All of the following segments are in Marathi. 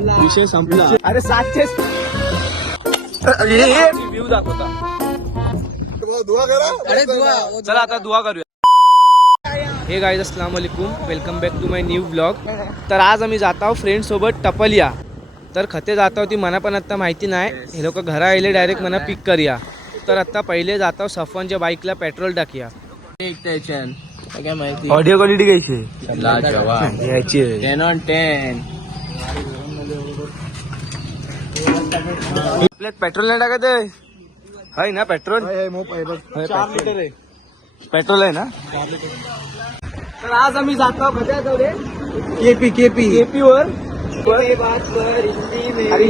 विषय संपला. अरे 700 व्ह्यू दाखवता. चला आता दुआ करूया. हे गाईज अस्सलाम वालेकुम, welcome back to my new blog. तर आज आम्ही जात आहोत फ्रेंड सोबत टपलिया. तर खते जात होती मना पण आता माहिती नाही. हे लोक घरा आले डायरेक्ट मना पिक करूया. तर आता पहिले जात आहोत सफवनच्या बाईकला पेट्रोल टाकूया. काय माहिती ऑडिओ क्वालिटी घ्यायची घ्यायची 10 on 10. आपल्यात पेट्रोल नाही टाकत आहे ना. पेट्रोल 4 लिटर आहे. पेट्रोल आहे ना. तर आज आम्ही जात आहोत केपी वर.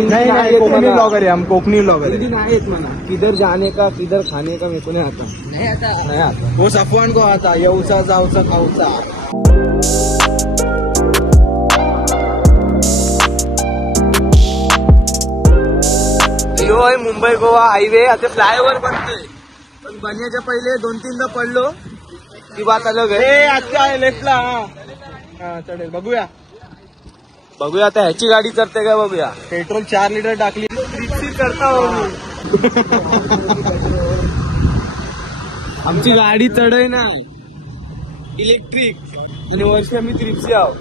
नाही कोकणी ब्लॉगर आहे. हम कोकणी ब्लॉगर हिंदी नाही येत म्हणा. किधर जाने का किधर खाने का मेरे को नहीं आता. नहीं आता. वो सफवान को आता येऊचा जाऊचा खाऊचा. यो आहे मुंबई गोवा हायवे. आता फ्लायओव्हर बनतोय पण बनण्याच्या पहिले 2-3दा पडलो ती बात अलग आहे. आजच्या आहे लेफ्टला. हा चढेल बघूया. बघूया आता ह्याची गाडी करते का बघूया. पेट्रोल 4 लिटर टाकली. करता आमची गाडी चढय ना इलेक्ट्रिक आणि वर्ष आम्ही त्रिप्सी आहोत.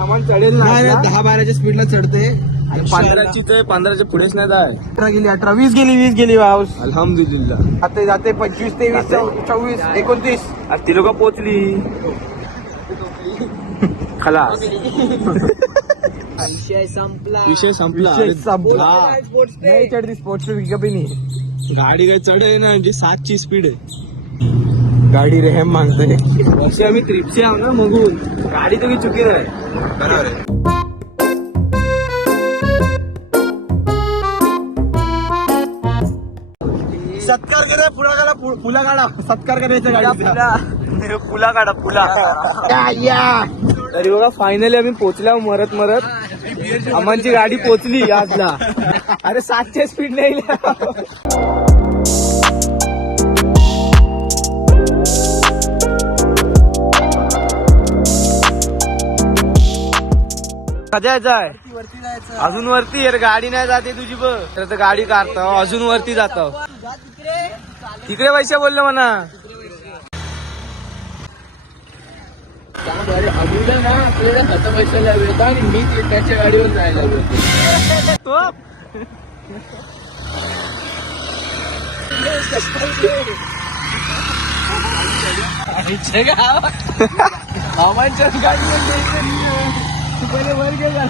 आम्हाला चढेल ना. 10-12च्या स्पीडला चढते. 15ची ते 15च्या पुढेच नाही जाय. 18 गेली 18 20 गेली पाऊस. अल्हम्दुलिल्लाह. जाते 25 23 24 29. आज ती लोक पोचली खलास. विषय संपला. नाही चढती स्पोर्ट्स कभी नाही. गाडी काय चढ आहे ना. म्हणजे 7ची स्पीड आहे. गाडी रेहम मागते. वर्ष आम्ही त्रिप्सी आहो ना मगून गाडी तुम्ही चुकी आहे. बरोबर आहे. सत्कार करा पुला काढा. सत्कार करायचा गाडी पुला काढा पुला. तरी बघा फायनली आम्ही पोचल्या मरत आम्हाची गाडी पोचली आजला. अरे 700 स्पीड नाही. कधी जायचंय अजून वरती. यार गाडी नाही जाते तुझी बघ. तर गाडी काढतो अजून वरती जातो. तिकडे पैसे बोललो म्हणा. अजून ना आपल्याला 7 पैशाला मिळतात आणि मी त्याच्या गाडीवर जायला मामांच्या गाडीवर वर गेला.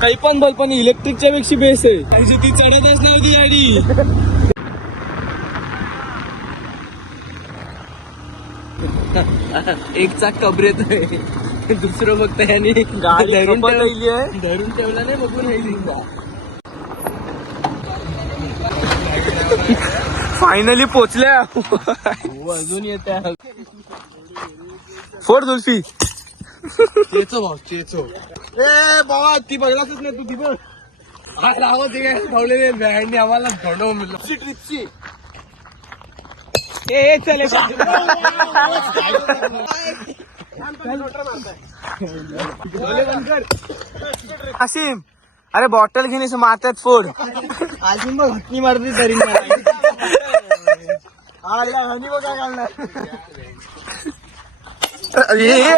काही पण बोल पण इलेक्ट्रिकच्या पेक्षा बेस आहे. ती चढतच नव्हती गाडी. एक चाक कबरेत दुसरं फक्त यांनी गाडी धरून राहिली आहे. धरून ठेवला नाही बघून राहिली. फायनली पोचल्या. अजून येत आहे. फोड जुल्फी. चेचो भाऊ चेचो. ए बाबा ती बघलाच नाही तू. ती बघ रावत ठेवलेले बँडने आम्हाला थोडं मिळलं. ट्रिपची चले हसीम. अरे बॉटल घेणे मारतात फोड. अजून मग हत्ती मारली तरी हनी बघ काय घालणार.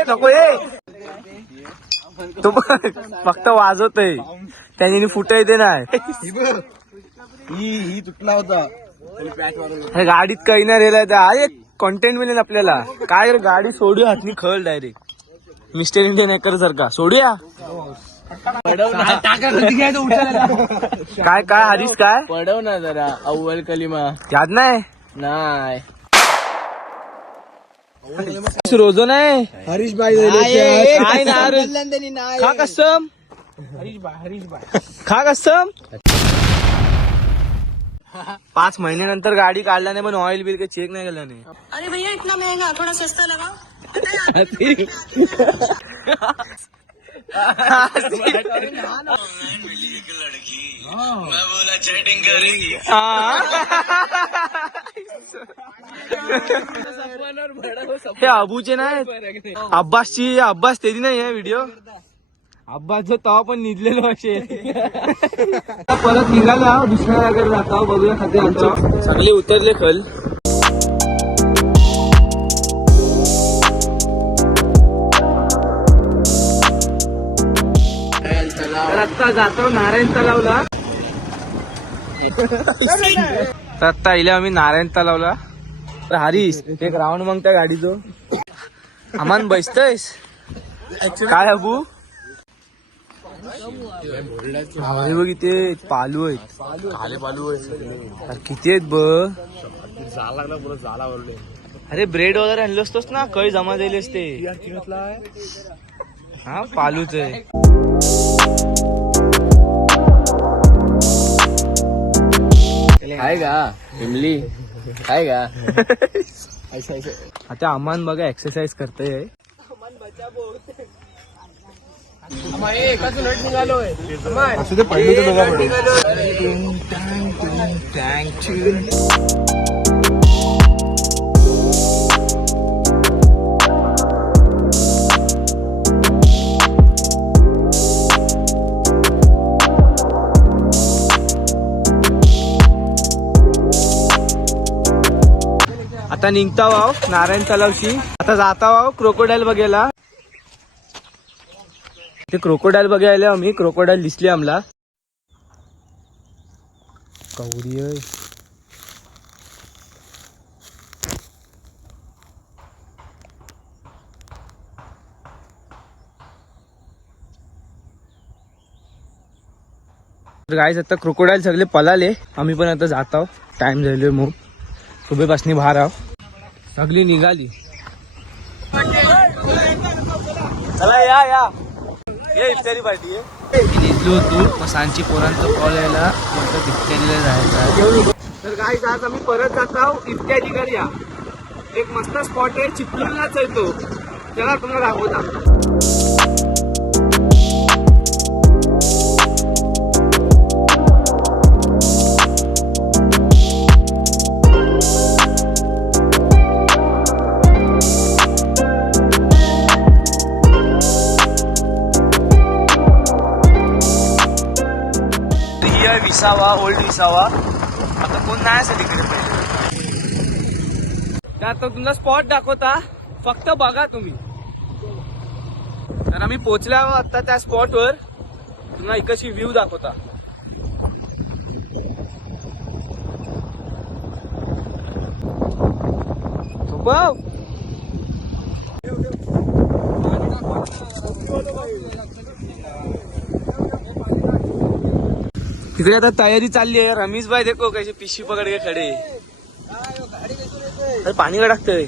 नको तो फक्त वाजवतय त्याने फुट येते नाही. ही तुटला होता. गाडीत काही नाही रेला. अरे कॉन्टेंट मिळेल आपल्याला. काय गाडी सोडूया हातनी खळ डायरेक्ट मिस्टर इंडियन हॅकर सारखा सोडूया. काय काय हरीश काय पडव ना जरा अव्वल कलिमा याद नाही. रोजो नाही. हरीश भाई काय ना खा कसम. हरीश भाई खा कसम. 5 महिन्यानंतर गाडी काढला नाही पण ऑइल बिल काही चेक नाही केला नाही. अरे भैया इतना महंगा थोड़ा सस्ता लगाओ. मैं बोला चैटिंग करेगी. हे अबूचे नाही. अब्बासची अब्बास तेरी नाही आहे व्हिडिओ. अब्बाचं तवा पण निघलेलो असेल. आता परत निघाला दुसऱ्या जागेवर जाता बघूया खाते आमचं सगळे उतरले खल. तर आता जातो नारायण तलावला. तर आता इले आम्ही नारायण तलावला. तर हरीश एक राऊंड मग त्या गाडीचो आमान बसतयस काय अबू. अरे बघ इथे पालू आहेत. अरे किती आहेत बघ. अरे ब्रेड वगैरे आणलो असतोस ना काही जमा झाले असते. हा पालूच आहे. काय का इमली काय का. आता अमान बघा एक्सरसाइज करतोय. असं ते पहिले बघा. आता निघता वाव नारायण तलावशी. आता जाता वाव क्रोकोडाईल बघायला. ते क्रोकोडाईल बघायला आम्ही. क्रोकोडाईल दिसली आम्हाला. कवरी आहे. गाईस आता क्रोकोडाईल सगळे पळाले. आम्ही पण आता जात आहोत. टाइम झाले मग सुबेपासनी बाहेर आहो. सगळी निघाली. चला या या ये इफ्तारी पार्टी आहे. निघलो होतो सांची पोरांचा कॉल यायला म्हणतो इफ्तारीला जायचं. तर गाईस आज आम्ही परत जात आहोत इफ्तारी करूया. एक मस्त स्पॉट आहे चिपळूणलाच आहे तो. चला तुम्हाला दाखवता. विसावा ओल्ड विसावा. आता कोण नाही असं तिकडे. आता तुमचा स्पॉट दाखवता फक्त बघा तुम्ही. तर आम्ही पोहोचलो आता त्या स्पॉट वर. तुम्हाला इकडची व्ह्यू दाखवता. तिकडे आता तयारी चालली आहे. रमेश भाई देखो कैसे पिशवी पकड के खडे. अरे पाणी का टाकतोय.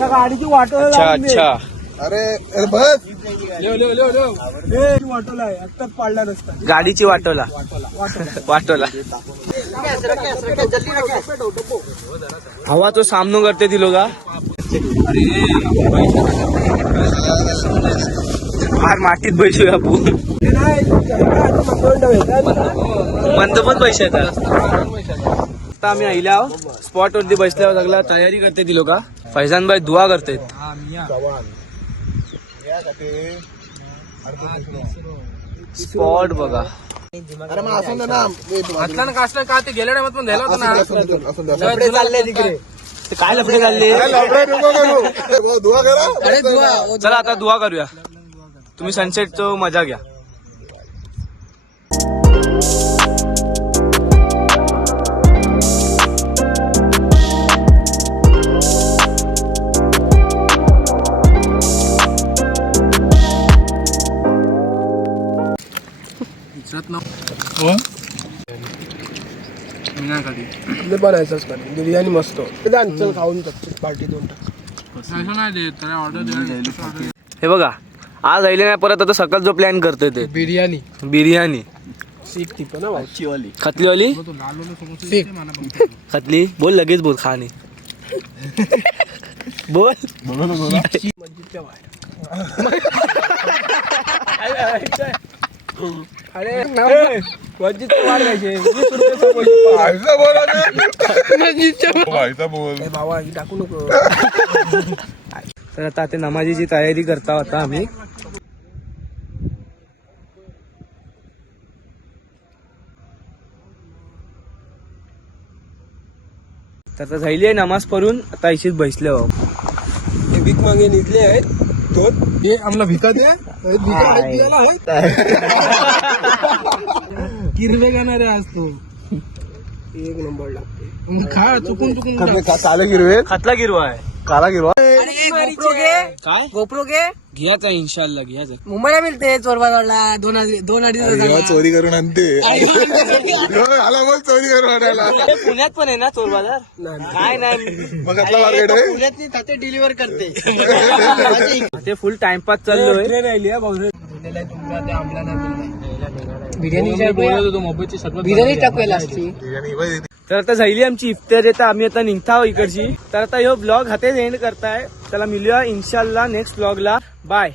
गाडीची वाटोला. अच्छा अच्छा. अरे बस वाटोला आहे. आत्ताच पाडला नसता. गाडीची वाटोला वाटोला. हवा तो सामनो करते ती लोग. फार मातीत बैसू आपण. मंद पण पैसे येतात. आता आम्ही आईला स्पॉट वरती बसल्यावर सगळा तयारी करते ती लोक. फैजान भाई दुआ करतात. स्पॉट बघा. अरे मग असं ना असला कासला का ते गेल्या टायमात पण द्यायला होता ना. चालले तिकडे. ते काय लफडे चालले. दुआ करा. चला आता दुआ करूया. तुम्ही सनसेटचं मजा घ्या. बिर्याणी मस्त. चल खाऊन पार्टी दोन. हे बघा आज आईले नाही परत. आता सकाळ जो प्लॅन करतोय ते बिर्याणी. बिर्याणी सीख ती पण वाली. खतलीवाली खतली. बोल लगेच बोल. खाणे बोल. मस्जिदच्या अरे मस्जिदच्या वाढ घ्यायचे. भावा टाकू नको. तर आता ते नमाजीची तयारी करता आता आम्ही. तर आता झाली आहे नमाज पडून, आता इशीच बसले हो. हे भीक मागे निघले आहेत दोन. हे आम्हाला भिका द्या. किरवे गाणारे आज तू एक नंबर लागते. खा चुकून काला गिरवे, खातला गिरवा आहे. काला गिरवा. काय गोप्रो के घ्यायचा इंशाल्लाह घ्यायचा. मुंबईला मिळते चोरबाजवळला 2-2.5 चोरी करून आणते. आला बोल चोरी करून आणायला. पुण्यात पण आहे ना चोर बाजार. काय नाही बघतला मार्केट आहे. पुण्यातनी ताते डिलिव्हर करते. ते फुल टाइमपास चाललोय. बिर्याणी टाकूया असती. तर आता झाली आमची इफ्तार आहे, तर आम्ही आता निघताव इकडची. तर आता ह्यो ब्लॉग हातेच एंड करताय. त्याला मिळूया इन्शाल्लाह नेक्स्ट ब्लॉगला. बाय.